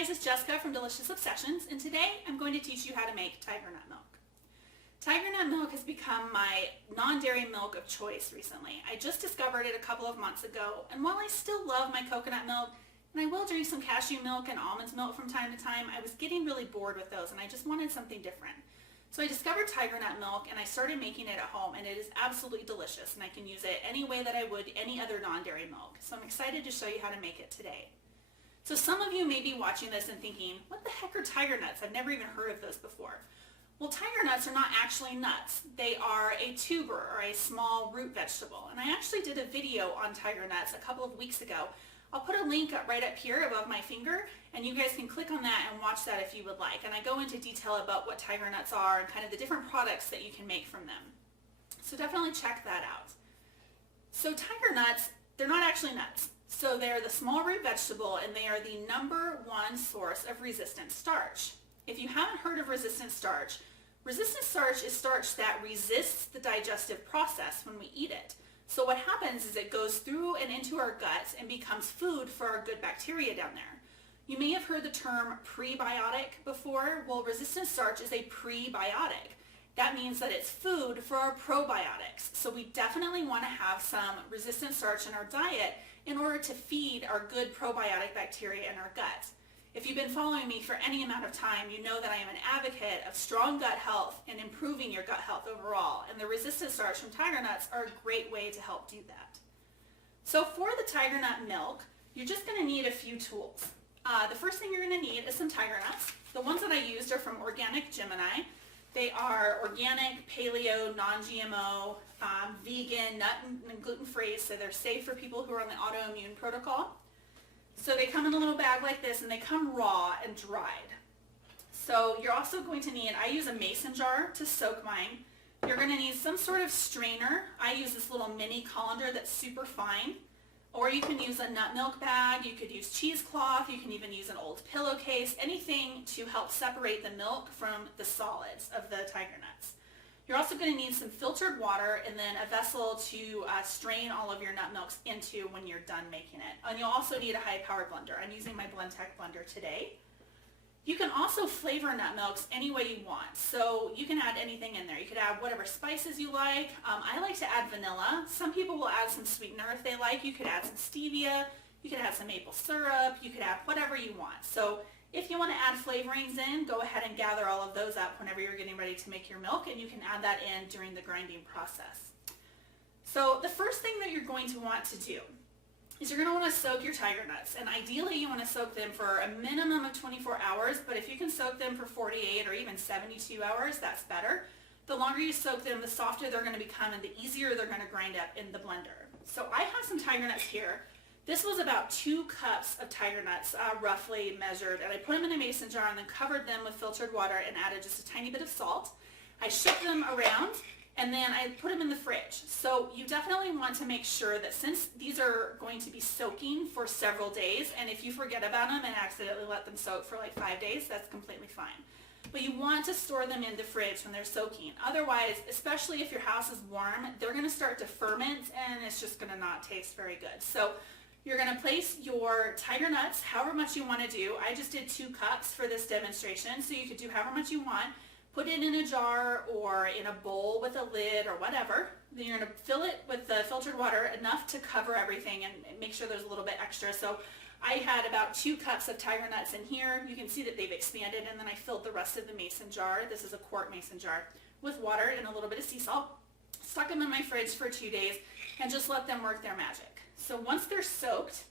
guys, it's Jessica from Delicious Obsessions, and today I'm going to teach you how to make Tigernut milk. Tigernut milk has become my non-dairy milk of choice recently. I just discovered it a couple of months ago, and while I still love my coconut milk, and I will drink some cashew milk and almond milk from time to time, I was getting really bored with those and I just wanted something different. So I discovered Tigernut milk and I started making it at home, and it is absolutely delicious, and I can use it any way that I would any other non-dairy milk. So I'm excited to show you how to make it today. So some of you may be watching this and thinking, what the heck are tiger nuts? I've never even heard of those before. Well, tiger nuts are not actually nuts. They are a tuber or a small root vegetable. And I actually did a video on tiger nuts a couple of weeks ago. I'll put a link right up here above my finger, and you guys can click on that and watch that if you would like. And I go into detail about what tiger nuts are and kind of the different products that you can make from them. So definitely check that out. So tiger nuts, they're not actually nuts. So they're the small root vegetable, and they are the #1 source of resistant starch. If you haven't heard of resistant starch is starch that resists the digestive process when we eat it. So what happens is it goes through and into our guts and becomes food for our good bacteria down there. You may have heard the term prebiotic before. Well, resistant starch is a prebiotic. That means that it's food for our probiotics. So we definitely want to have some resistant starch in our diet in order to feed our good probiotic bacteria in our guts. If you've been following me for any amount of time, you know that I am an advocate of strong gut health and improving your gut health overall, and the resistant starch from tiger nuts are a great way to help do that. So for the tiger nut milk, you're just going to need a few tools. The first thing you're going to need is some tiger nuts. The ones that I used are from Organic Gemini. They are organic, paleo, non-GMO, vegan, nut and gluten-free, so they're safe for people who are on the autoimmune protocol. So they come in a little bag like this, and they come raw and dried. So you're also going to need, I use a mason jar to soak mine. You're going to need some sort of strainer. I use this little mini colander that's super fine. Or you can use a nut milk bag, you could use cheesecloth, you can even use an old pillowcase, anything to help separate the milk from the solids of the tiger nuts. You're also going to need some filtered water and then a vessel to strain all of your nut milks into when you're done making it. And you'll also need a high-powered blender. I'm using my Blendtec blender today. You can also flavor nut milks any way you want. So you can add anything in there. You could add whatever spices you like. I like to add vanilla. Some people will add some sweetener if they like. You could add some stevia. You could add some maple syrup. You could add whatever you want. So if you want to add flavorings in, go ahead and gather all of those up whenever you're getting ready to make your milk, and you can add that in during the grinding process. So the first thing that you're going to want to do is you're going to want to soak your tiger nuts, and ideally you want to soak them for a minimum of 24 hours, but if you can soak them for 48 or even 72 hours, that's better. The longer you soak them, the softer they're going to become and the easier they're going to grind up in the blender. So I have some tiger nuts here. This was about 2 cups of tiger nuts, roughly measured, and I put them in a mason jar and then covered them with filtered water and added just a tiny bit of salt. I shook them around, and then I put them in the fridge. So you definitely want to make sure that, since these are going to be soaking for several days, and if you forget about them and accidentally let them soak for like 5 days, that's completely fine. But you want to store them in the fridge when they're soaking. Otherwise, especially if your house is warm, they're going to start to ferment and it's just going to not taste very good. So you're going to place your tiger nuts however much you want to do. I just did 2 cups for this demonstration, so you could do however much you want. Put it in a jar or in a bowl with a lid or whatever. Then you're going to fill it with the filtered water enough to cover everything and make sure there's a little bit extra. So I had about 2 cups of tiger nuts in here. You can see that they've expanded, and then I filled the rest of the mason jar. This is a quart mason jar with water and a little bit of sea salt. Stuck them in my fridge for 2 days and just let them work their magic. So once they're soaked,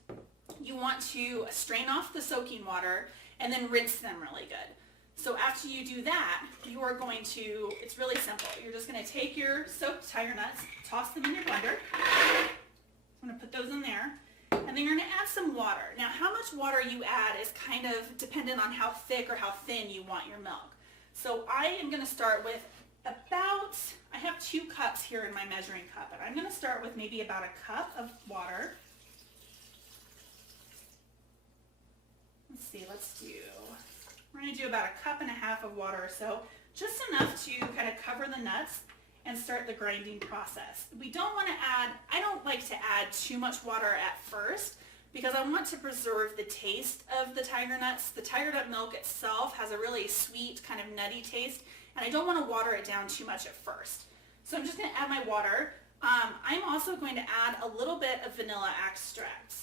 you want to strain off the soaking water and then rinse them really good. So after you do that, you are going to, it's really simple. You're just going to take your soaked tiger nuts, toss them in your blender. I'm going to put those in there. And then you're going to add some water. Now, how much water you add is kind of dependent on how thick or how thin you want your milk. So I am going to start with about, I have 2 cups here in my measuring cup, and I'm going to start with maybe about a cup of water. We're going to do about a cup and a half of water or so, just enough to kind of cover the nuts and start the grinding process. We don't want to add, I don't like to add too much water at first, because I want to preserve the taste of the tiger nuts. The tiger nut milk itself has a really sweet, kind of nutty taste, and I don't want to water it down too much at first. So I'm just going to add my water. I'm also going to add a little bit of vanilla extract.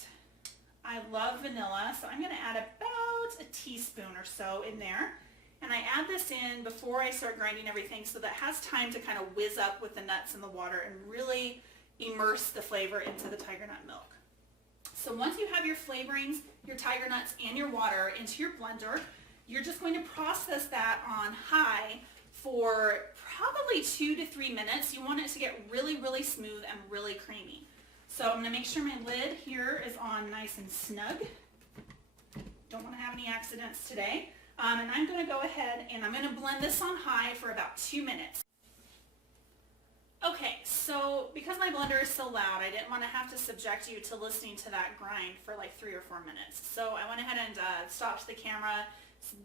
I love vanilla, so I'm going to add about a teaspoon or so in there. And I add this in before I start grinding everything so that it has time to kind of whiz up with the nuts and the water and really immerse the flavor into the tiger nut milk. So once you have your flavorings, your tiger nuts, and your water into your blender, you're just going to process that on high for probably 2 to 3 minutes. You want it to get really, really smooth and really creamy. So I'm going to make sure my lid here is on nice and snug. Don't want to have any accidents today. And I'm going to go ahead and I'm going to blend this on high for about 2 minutes. Okay, so because my blender is so loud, I didn't want to have to subject you to listening to that grind for like 3 or 4 minutes. So I went ahead and stopped the camera,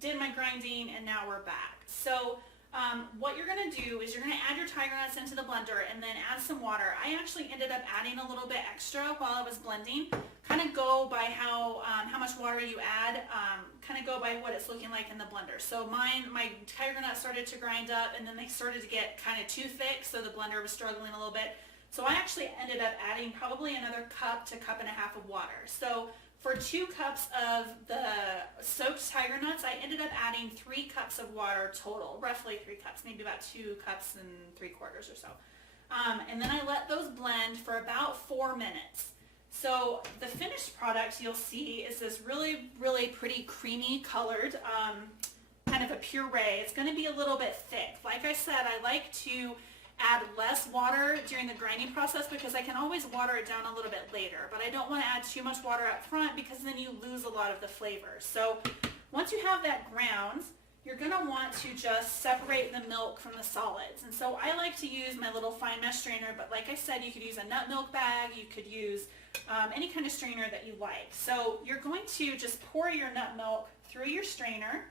did my grinding, and now we're back. So what you're going to do is you're going to add your tiger nuts into the blender and then add some water. I actually ended up adding a little bit extra while I was blending. Kind of go by how much water you add, kind of go by what it's looking like in the blender. So my tiger nuts started to grind up and then they started to get kind of too thick, so the blender was struggling a little bit. So I actually ended up adding probably another cup to cup and a half of water. So for 2 cups of the soaked tiger nuts, I ended up adding 3 cups of water total, roughly 3 cups, maybe about 2 cups and 3/4 or so. And then I let those blend for about 4 minutes. So the finished product you'll see is this really, really pretty creamy colored kind of a puree. It's going to be a little bit thick. Like I said, I like to add less water during the grinding process because I can always water it down a little bit later, but I don't want to add too much water up front because then you lose a lot of the flavor. So once you have that ground, you're going to want to just separate the milk from the solids. And so I like to use my little fine mesh strainer, but like I said, you could use a nut milk bag, you could use any kind of strainer that you like. So you're going to just pour your nut milk through your strainer,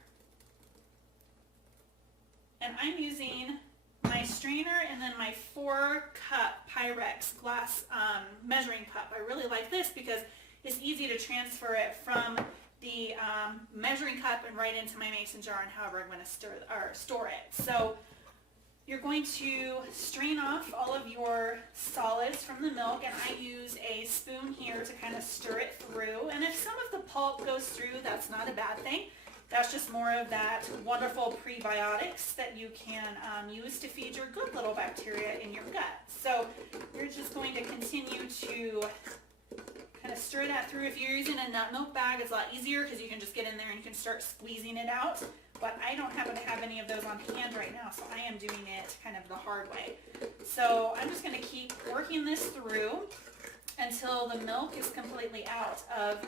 and I'm using my strainer and then my 4-cup Pyrex glass measuring cup. I really like this because it's easy to transfer it from the measuring cup and right into my mason jar and however I'm going to store it. So you're going to strain off all of your solids from the milk, and I use a spoon here to kind of stir it through. And if some of the pulp goes through, that's not a bad thing. That's just more of that wonderful prebiotics that you can use to feed your good little bacteria in your gut. So you're just going to continue to kind of stir that through. If you're using a nut milk bag, it's a lot easier because you can just get in there and you can start squeezing it out. But I don't happen to have any of those on hand right now, so I am doing it kind of the hard way. So I'm just going to keep working this through until the milk is completely out of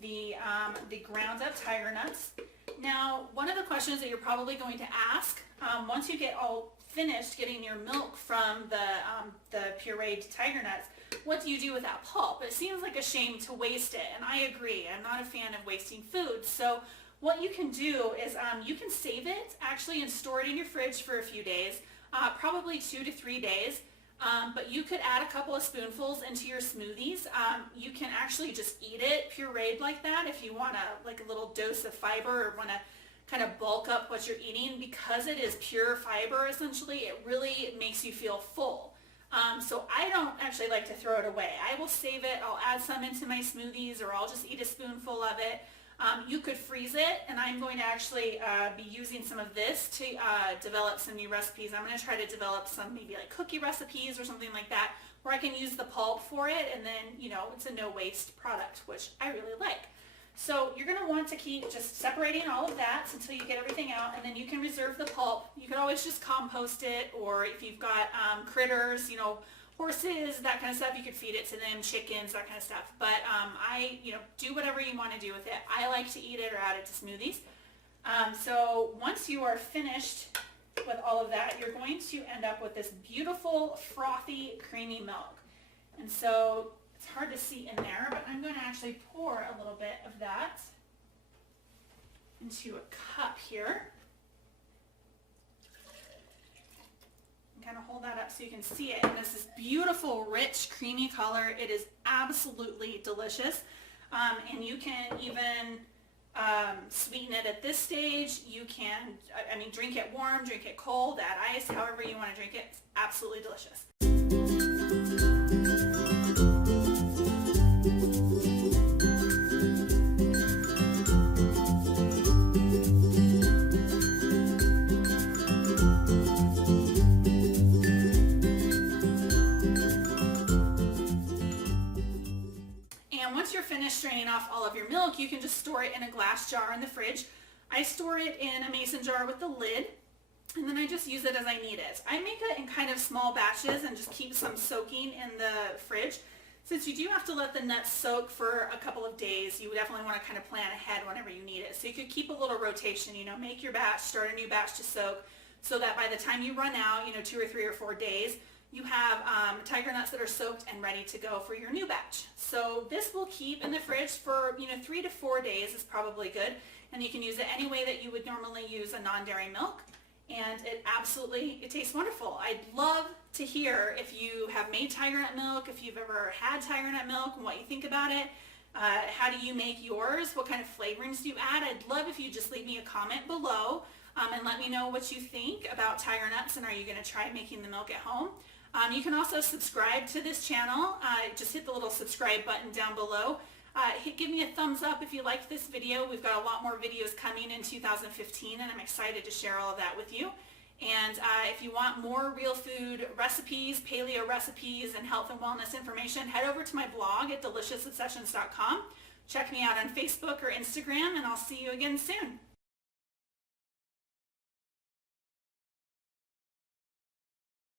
the ground up tiger nuts. Now, one of the questions that you're probably going to ask once you get all finished getting your milk from the pureed tiger nuts, what do you do with that pulp? It seems like a shame to waste it, and I agree. I'm not a fan of wasting food. So what you can do is you can save it actually and store it in your fridge for a few days, probably 2 to 3 days. But you could add a couple of spoonfuls into your smoothies. You can actually just eat it pureed like that if you want like a little dose of fiber or want to kind of bulk up what you're eating. Because it is pure fiber essentially, it really makes you feel full. So I don't actually like to throw it away. I will save it, I'll add some into my smoothies, or I'll just eat a spoonful of it. You could freeze it, and I'm going to actually be using some of this to develop some new recipes. I'm going to try to develop some maybe like cookie recipes or something like that where I can use the pulp for it, and then, you know, it's a no waste product, which I really like. So you're going to want to keep just separating all of that until you get everything out, and then you can reserve the pulp. You can always just compost it, or if you've got critters, you know, horses, that kind of stuff, you could feed it to them, chickens, that kind of stuff. But do whatever you want to do with it. I like to eat it or add it to smoothies. So once you are finished with all of that, you're going to end up with this beautiful, frothy, creamy milk. And so it's hard to see in there, but I'm going to actually pour a little bit of that into a cup here. Kind of hold that up so you can see it. And it's this beautiful, rich, creamy color. It is absolutely delicious. And you can even sweeten it at this stage. You can, drink it warm, drink it cold, add ice, however you want to drink it. It's absolutely delicious. Once you're finished straining off all of your milk, you can just store it in a glass jar in the fridge. I store it in a mason jar with the lid, and then I just use it as I need it. I make it in kind of small batches and just keep some soaking in the fridge. Since you do have to let the nuts soak for a couple of days, you definitely want to kind of plan ahead whenever you need it. So you could keep a little rotation, make your batch, start a new batch to soak, so that by the time you run out, 2 or 3 or 4 days, you have tiger nuts that are soaked and ready to go for your new batch. So this will keep in the fridge for 3 to 4 days is probably good, and you can use it any way that you would normally use a non-dairy milk, and it tastes wonderful. I'd love to hear if you have made tiger nut milk, if you've ever had tiger nut milk, and what you think about it. How do you make yours? What kind of flavorings do you add? I'd love if you just leave me a comment below and let me know what you think about tiger nuts, and are you going to try making the milk at home? You can also subscribe to this channel. Just hit the little subscribe button down below. Give me a thumbs up if you liked this video. We've got a lot more videos coming in 2015, and I'm excited to share all of that with you. And if you want more real food recipes, paleo recipes, and health and wellness information, head over to my blog at DeliciousObsessions.com. Check me out on Facebook or Instagram, and I'll see you again soon.